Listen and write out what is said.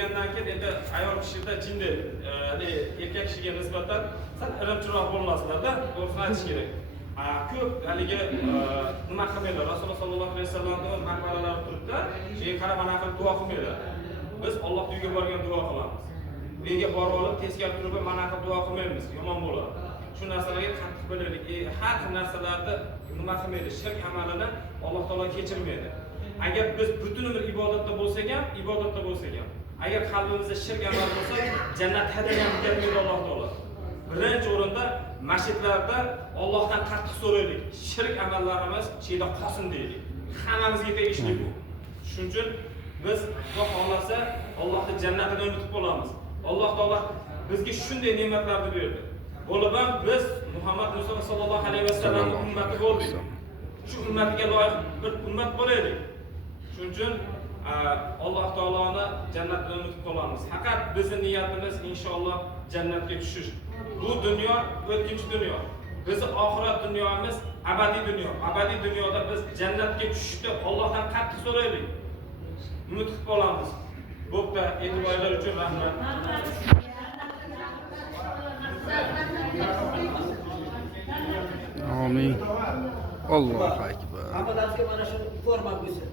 Degandan keyin endi ayol kishida jinni erkak kishiga nisbatan sal irimchiroq bo'lmaslarda, to'g'risini aytish kerak. Ko'p haligi nima qilmaydi, Rasululloh sollallohu alayhi vasallamning maqbaralari turibdi, shunga qarab ana qilib duo qilmaydi. Biz Alloh uyiga borgan duo qilamiz. Uyiga borib olib, teskari turib mana qilib duo qilmaymiz, yomon bo'ladi. Shu narsalarga qattiq bo'laylik. Har xil narsalarni nima qilmaydi, shirk amalini Alloh taolo kechirmaydi. Agar biz butun umr ibodatda bo'lsak ham, agar qalbimizda shirk amal bo'lsa, jannat hadagan kelmaydi Alloh taolo. Birinchi o'rinda masjidlarda Allohdan qattiq so'raylik. Shirk amallarimiz sheyda qolsin deylik. Hammamizga tegishli bu. Shuning uchun biz Xudo xolasa Allohning jannatidan umid qilamiz. Alloh taolo bizga shunday ne'matlarni berdi. Bo'lib ham biz Muhammad Mustafa sallallohu alayhi vasallamning ummati bo'ldik. Shu ummatiga loyiq bir ummat bo'laylik. Shuning uchun Alloh taoloni jannatdan umid qilamiz. Faqat bizning niyatimiz inshaalloh jannatga tushish. Bu dunyo o'tkinchi dunyo. Bizning oxirat dunyomiz abadiy dunyo. Abadiy dunyoda biz jannatga tushishni Allohdan qattiq so'raylik. Umid qilib qolamiz. Bo'pti, e'tiborlar uchun rahmat. Amin. Allohu akbar. Hammalarga mana shu forma bo'lsin.